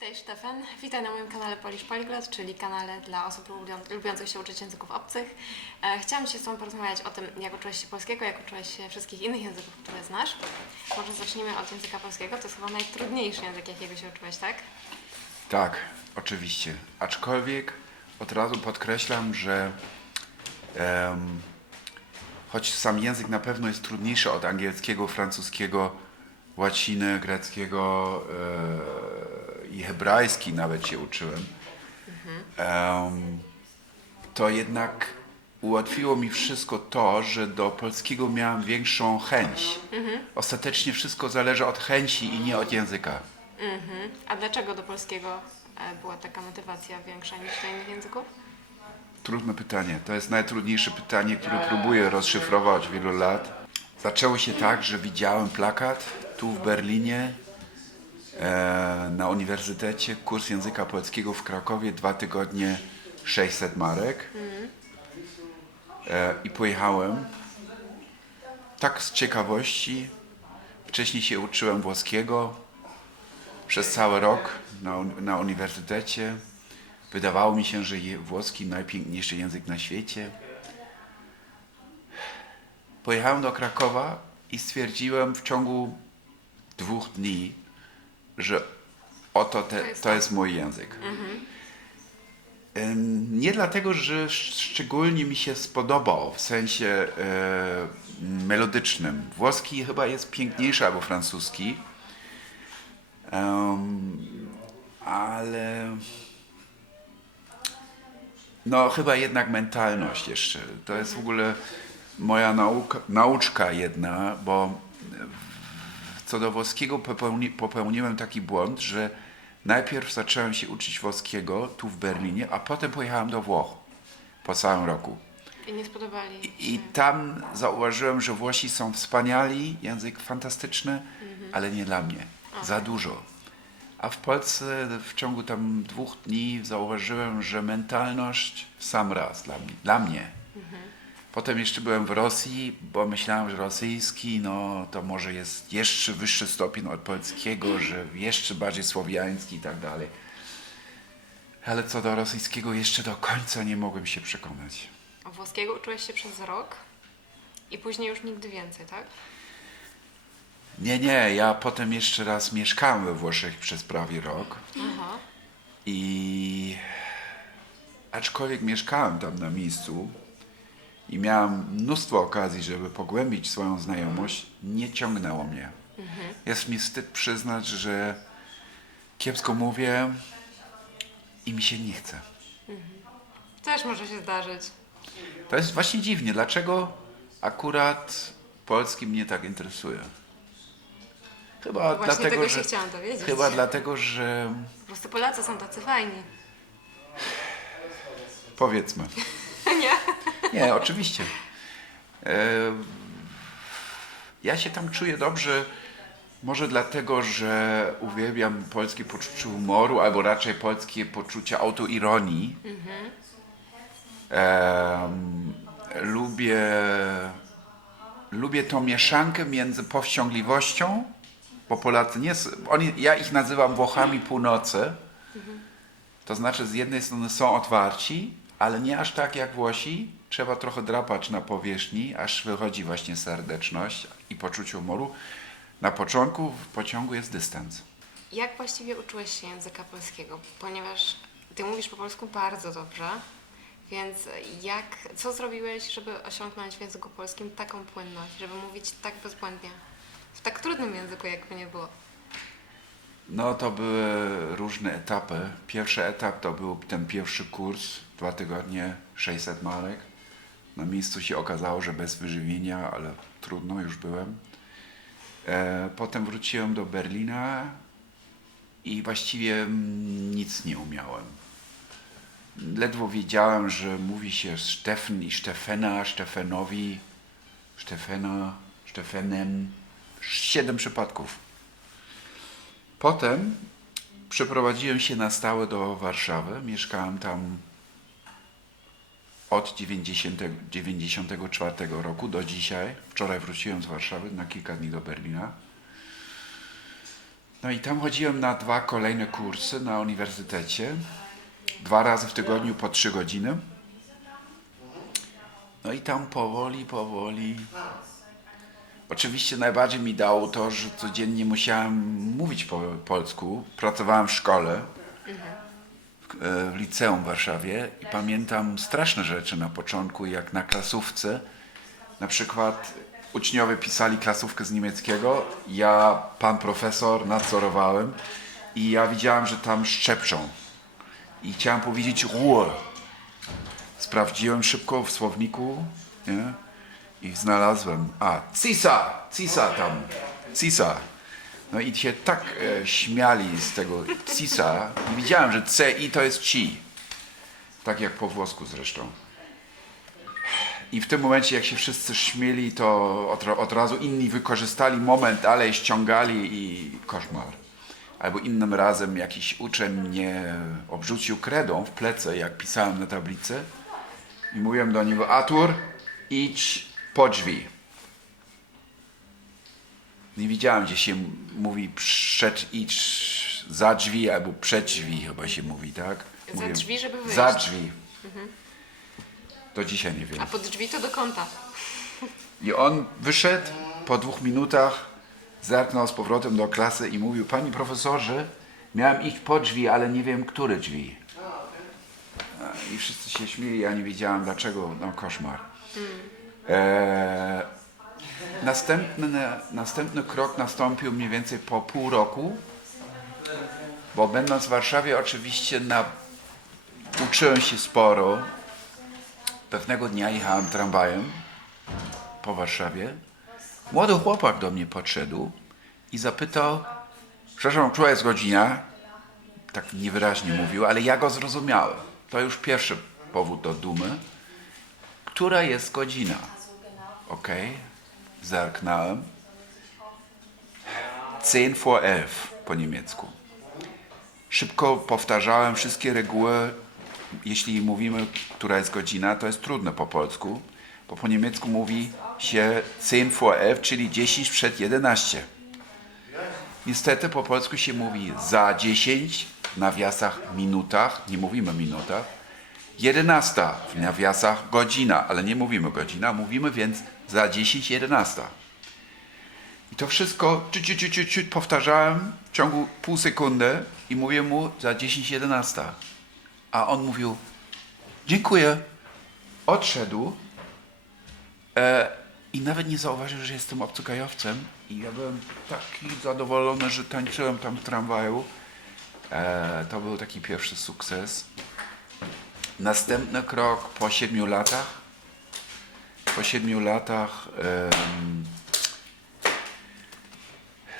Witaj Stefan, witaj na moim kanale Polish Polyglot, czyli kanale dla osób lubią- lubiących się uczyć języków obcych. E, chciałam się z Tobą porozmawiać o tym, jak uczyłeś się polskiego, jak uczyłeś się wszystkich innych języków, które znasz. Może zacznijmy od języka polskiego, to jest chyba najtrudniejszy język, jakiego się uczyłeś, tak? Tak, oczywiście. Aczkolwiek od razu podkreślam, że em, choć sam język na pewno jest trudniejszy od angielskiego, francuskiego, łaciny, greckiego e, i hebrajski nawet się uczyłem, em, to jednak ułatwiło mi wszystko to, że do polskiego miałem większą chęć. Ostatecznie wszystko zależy od chęci i nie od języka. Mhm. A dlaczego do polskiego e, była taka motywacja większa niż do innych języków? Trudne pytanie. To jest najtrudniejsze pytanie, które próbuję rozszyfrować od wielu lat. Zaczęło się tak, że widziałem plakat tu w Berlinie na uniwersytecie, kurs języka polskiego w Krakowie, dwa tygodnie 600 marek. E, I pojechałem tak z ciekawości. Wcześniej się uczyłem włoskiego przez cały rok na, na uniwersytecie. Wydawało mi się, że włoski najpiękniejszy język na świecie. Pojechałem do Krakowa i stwierdziłem w ciągu dwóch dni, że oto te, To jest mój język. Ym, Nie dlatego, że sz- szczególnie mi się spodobał w sensie e, melodycznym. Włoski chyba jest piękniejszy albo francuski. Em, ale no chyba jednak mentalność jeszcze. To jest w ogóle moja nauka, nauczka jedna, bo co do włoskiego popełni, popełniłem taki błąd, że najpierw zacząłem się uczyć włoskiego tu w Berlinie, a potem pojechałem do Włoch po całym roku. I nie spodobali I się. tam zauważyłem, że Włosi są wspaniali, język fantastyczny, ale nie dla mnie. Za dużo. A w Polsce w ciągu tam dwóch dni zauważyłem, że mentalność w sam raz dla. Dla mnie. Potem jeszcze byłem w Rosji, bo myślałem, że rosyjski no, to może jest jeszcze wyższy stopień od polskiego, że jeszcze bardziej słowiański i tak dalej. Ale co do rosyjskiego jeszcze do końca nie mogłem się przekonać. A włoskiego uczyłeś się przez rok i później już nigdy więcej, tak? Nie, nie, ja potem jeszcze raz mieszkałem we Włoszech przez prawie rok Aha. i aczkolwiek mieszkałem tam na miejscu i miałem mnóstwo okazji, żeby pogłębić swoją znajomość, nie ciągnęło mnie. Jest mi wstyd przyznać, że kiepsko mówię i mi się nie chce. Też może się zdarzyć. To jest właśnie dziwnie, dlaczego akurat polski mnie tak interesuje. Chyba Właśnie dlatego, tego że... się chciałam dowiedzieć. Chyba dlatego, że Po prostu Polacy są tacy fajni. powiedzmy. Nie? Oczywiście. E, Ja się tam czuję dobrze, może dlatego, że uwielbiam polskie poczucie humoru, albo raczej polskie poczucie autoironii. Em, lubię, lubię tą mieszankę między powściągliwością, bo Polacy nie s- oni, ja ich nazywam Włochami północy. To znaczy z jednej strony są otwarci, ale nie aż tak jak Włosi. Trzeba trochę drapać na powierzchni, aż wychodzi właśnie serdeczność i poczucie humoru. Na początku w pociągu jest dystans. Jak właściwie uczyłeś się języka polskiego? Ponieważ ty mówisz po polsku bardzo dobrze, więc jak, co zrobiłeś, żeby osiągnąć w języku polskim taką płynność, żeby mówić tak bezbłędnie? W tak trudnym języku, jakby nie było. No to były różne etapy. Pierwszy etap to był ten pierwszy kurs, dwa tygodnie, 600 marek. Na miejscu się okazało, że bez wyżywienia, ale trudno, już byłem. E, potem wróciłem do Berlina i właściwie mm, nic nie umiałem. Ledwo wiedziałem, że mówi się Steffen i Stefena, Stefanowi, Stefena, Stefenem. Siedem przypadków. Potem przeprowadziłem się na stałe do Warszawy. Mieszkałem tam od 90, 94 roku do dzisiaj. Wczoraj wróciłem z Warszawy na kilka dni do Berlina. No i tam chodziłem na dwa kolejne kursy na uniwersytecie. Dwa razy w tygodniu po trzy godziny. No i tam powoli, powoli. Oczywiście najbardziej mi dało to, że codziennie musiałem mówić po polsku. Pracowałem w szkole, w, e, w liceum w Warszawie i pamiętam straszne rzeczy na początku, jak na klasówce. Na przykład uczniowie pisali klasówkę z niemieckiego, ja, pan profesor, nadzorowałem i ja widziałem, że tam szczepczą. I chciałem powiedzieć Ruhe. Sprawdziłem szybko w słowniku nie? i znalazłem, a Cisa, Cisa tam, Cisa. No i się tak e, śmiali z tego Cisa i widziałem, że CI to jest ci. Tak jak po włosku zresztą. I w tym momencie, jak się wszyscy śmieli, to od, od razu inni wykorzystali moment, ale ściągali i koszmar. Albo innym razem jakiś uczeń mnie obrzucił kredą w plece, jak pisałem na tablicy. I mówiłem do niego, Atur, idź po drzwi. Nie widziałem, gdzie się mówi przed, idź za drzwi albo przed drzwi chyba się mówi, tak? Za Mówię, drzwi, żeby wyjść. Za drzwi. Do dzisiaj nie wiem. A pod drzwi to do kąta. I on wyszedł po dwóch minutach, zerknął z powrotem do klasy i mówił, panie profesorze, miałem iść po drzwi, ale nie wiem, które drzwi. I wszyscy się śmieli, ja nie wiedziałem dlaczego, no koszmar. Eee, następny, następny krok nastąpił mniej więcej po pół roku, bo będąc w Warszawie oczywiście na, uczyłem się sporo. Pewnego dnia jechałem tramwajem po Warszawie, młody chłopak do mnie podszedł i zapytał, przepraszam, która jest godzina? Tak niewyraźnie mówił, ale ja go zrozumiałem. To już pierwszy powód do dumy. Która jest godzina? Ok, zerknąłem. 10 vor 11 po niemiecku. Szybko powtarzałem wszystkie reguły. Jeśli mówimy, która jest godzina, to jest trudne po polsku, bo po niemiecku mówi się 10 vor 11, czyli 10 przed 11. Niestety po polsku się mówi za 10 w nawiasach minutach, nie mówimy minutach, 11 w nawiasach godzina, ale nie mówimy godzina, mówimy więc za 10 11. I to wszystko ciut, ciut, ciut, ciut, powtarzałem w ciągu pół sekundy i mówię mu za 10 11. A on mówił dziękuję. Odszedł e, i nawet nie zauważył, że jestem obcokrajowcem. I ja byłem taki zadowolony, że tańczyłem tam w tramwaju. E, to był taki pierwszy sukces. Następny krok po siedmiu latach. Po siedmiu latach em,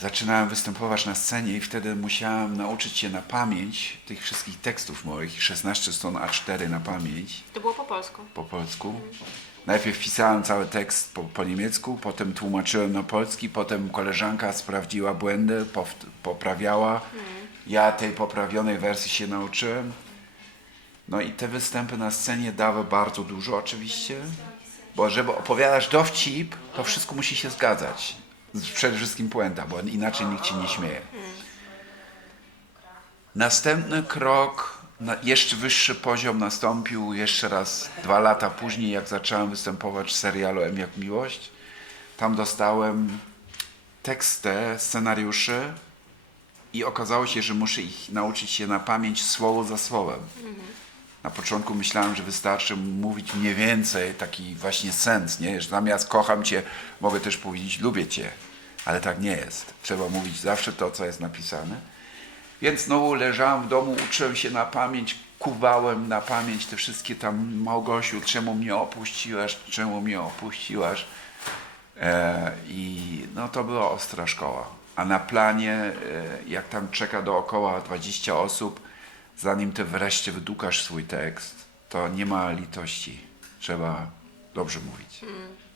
zaczynałem występować na scenie i wtedy musiałem nauczyć się na pamięć tych wszystkich tekstów moich, 16 stron A4 na pamięć To było po polsku. po polsku. Najpierw pisałem cały tekst po, po niemiecku, potem tłumaczyłem na polski, potem koleżanka sprawdziła błędy, poprawiała. Ja tej poprawionej wersji się nauczyłem. No i te występy na scenie dały bardzo dużo oczywiście, bo żeby opowiadać dowcip, to wszystko musi się zgadzać. Przede wszystkim puenta, bo inaczej nikt się nie śmieje. Następny krok, jeszcze wyższy poziom nastąpił jeszcze raz dwa lata później, jak zacząłem występować w serialu M jak Miłość. Tam dostałem teksty, scenariuszy i okazało się, że muszę ich nauczyć się na pamięć słowo za słowem. Na początku myślałem, że wystarczy mówić mniej więcej taki właśnie sens, nie? że zamiast kocham cię, mogę też powiedzieć lubię cię. Ale tak nie jest. Trzeba mówić zawsze to, co jest napisane. Więc znowu leżałem w domu, uczyłem się na pamięć, kuwałem na pamięć te wszystkie tam Małgosiu, czemu mnie opuściłaś, czemu mnie opuściłaś. E, I no to była ostra szkoła. A na planie, e, jak tam czeka dookoła 20 osób, zanim ty wreszcie wydukasz swój tekst, to nie ma litości. Trzeba dobrze mówić.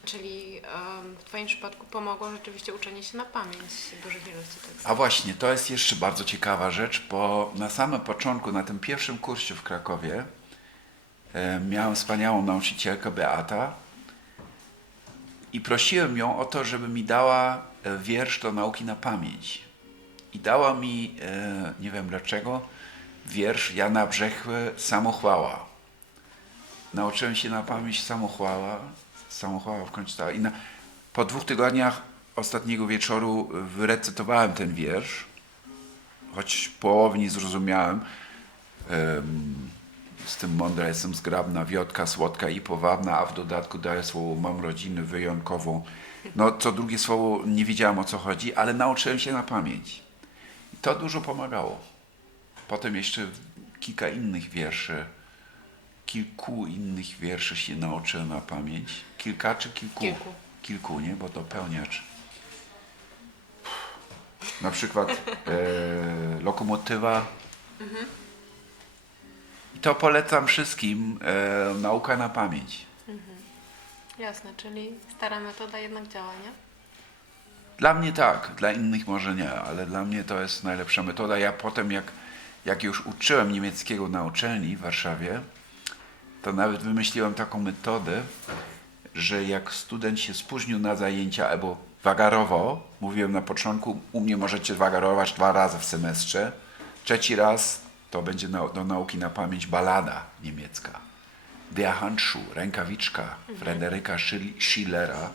Czyli em, w Twoim przypadku pomogło rzeczywiście uczenie się na pamięć dużych ilości tekstów. A właśnie, to jest jeszcze bardzo ciekawa rzecz, bo na samym początku, na tym pierwszym kursie w Krakowie, e, miałem wspaniałą nauczycielkę Beata i prosiłem ją o to, żeby mi dała e, wiersz do nauki na pamięć. i dała mi, e, nie wiem dlaczego, wiersz Jana Brzechwy Samochwała. Nauczyłem się na pamięć Samochwała, Samochwała w końcu stała. I na, po dwóch tygodniach ostatniego wieczoru wyrecytowałem ten wiersz, choć połowy nie zrozumiałem. Em, z tym mądra jestem zgrabna, wiotka, słodka i powabna, a w dodatku daję słowo mam rodzinę wyjątkową. No co drugie słowo nie wiedziałem o co chodzi, ale nauczyłem się na pamięć. I to dużo pomagało. Potem jeszcze kilka innych wierszy, kilku innych wierszy się nauczyłem na pamięć. Kilka czy kilku? Kilku. Kilku, nie? Bo to pełniacz. Na przykład e, lokomotywa. I to polecam wszystkim. E, nauka na pamięć. Jasne, czyli stara metoda jednak działa, nie? Dla mnie tak, dla innych może nie, ale dla mnie to jest najlepsza metoda. Ja potem, jak, jak już uczyłem niemieckiego na uczelni w Warszawie, to nawet wymyśliłem taką metodę, że jak student się spóźnił na zajęcia albo wagarował, mówiłem na początku, u mnie możecie wagarować dwa razy w semestrze, trzeci raz to będzie do nauki na pamięć balada niemiecka. Der Handschuh, rękawiczka Fryderyka Schill- Schillera.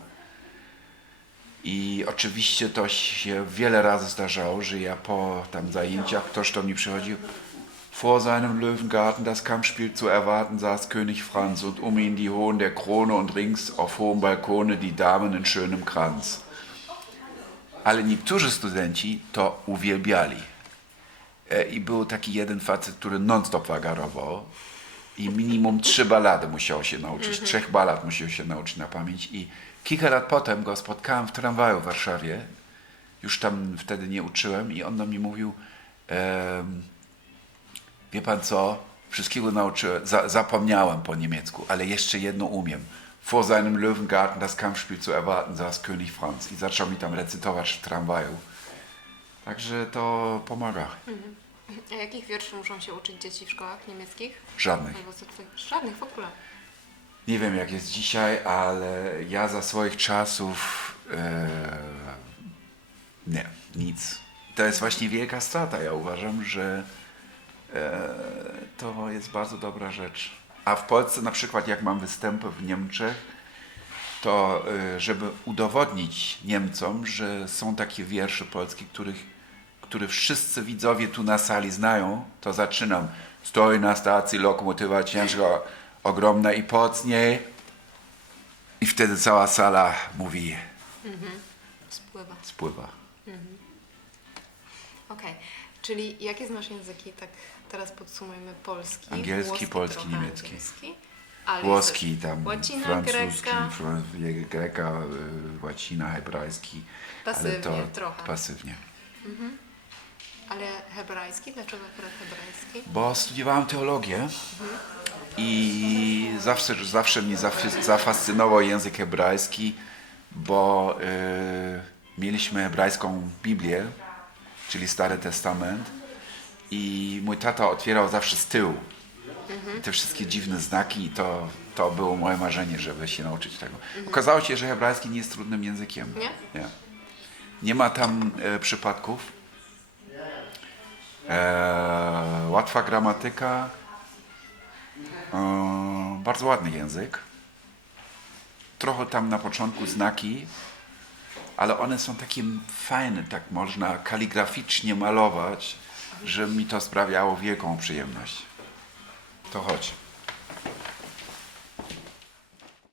I oczywiście to się wiele razy zdarzało, że ja po tam zajęciach ktoś do mnie przychodził. Vor seinem Löwengarten das Kampfspiel zu erwarten saß König Franz und um ihn die Hohen der Krone und rings auf hohem Balkone die Damen in schönem Kranz. Ale niektórzy studenci to uwielbiali. E, I był taki jeden facet, który non-stop wagarował i minimum trzy balady musiał się nauczyć, trzech balad musiał się nauczyć na pamięć i kilka lat potem go spotkałem w tramwaju w Warszawie, już tam wtedy nie uczyłem i on do mnie mówił em, wie pan co, wszystkiego nauczyłem, za, zapomniałem po niemiecku, ale jeszcze jedno umiem. Vor seinem Löwengarten das Kampfspiel zu erwarten saß König Franz i zaczął mi tam recytować w tramwaju. Także to pomaga. A jakich wierszy muszą się uczyć dzieci w szkołach niemieckich? Żadnych. Żadnych w ogóle. Nie wiem jak jest dzisiaj, ale ja za swoich czasów e, nie, nic. To jest właśnie wielka strata. Ja uważam, że e, to jest bardzo dobra rzecz. A w Polsce na przykład jak mam występy w Niemczech, to e, żeby udowodnić Niemcom, że są takie wiersze polskie, których, które wszyscy widzowie tu na sali znają, to zaczynam. Stoi na stacji lokomotywa ciężka, ogromna i pocniej. I wtedy cała sala mówi, Spływa. spływa. Okej, czyli jakie znasz języki? Tak teraz podsumujmy polski. Angielski, włoski, polski, trochę niemiecki. Angielski, ale Włoski, tam łacina, francuski, grecka. fr- greka, y, łacina, hebrajski. Pasywnie, ale to trochę. pasywnie. Ale hebrajski? Dlaczego akurat hebrajski? Bo studiowałem teologię i zawsze, zawsze mnie zaf- zafascynował język hebrajski, bo y, mieliśmy hebrajską Biblię, czyli Stary Testament i mój tata otwierał zawsze z tyłu. I te wszystkie dziwne znaki, to, to było moje marzenie, żeby się nauczyć tego. Okazało się, że hebrajski nie jest trudnym językiem. Nie? Nie, nie ma tam e, przypadków. E, łatwa gramatyka. E, bardzo ładny język. Trochę tam na początku znaki, ale one są takie fajne, tak można kaligraficznie malować, że mi to sprawiało wielką przyjemność. To chodź.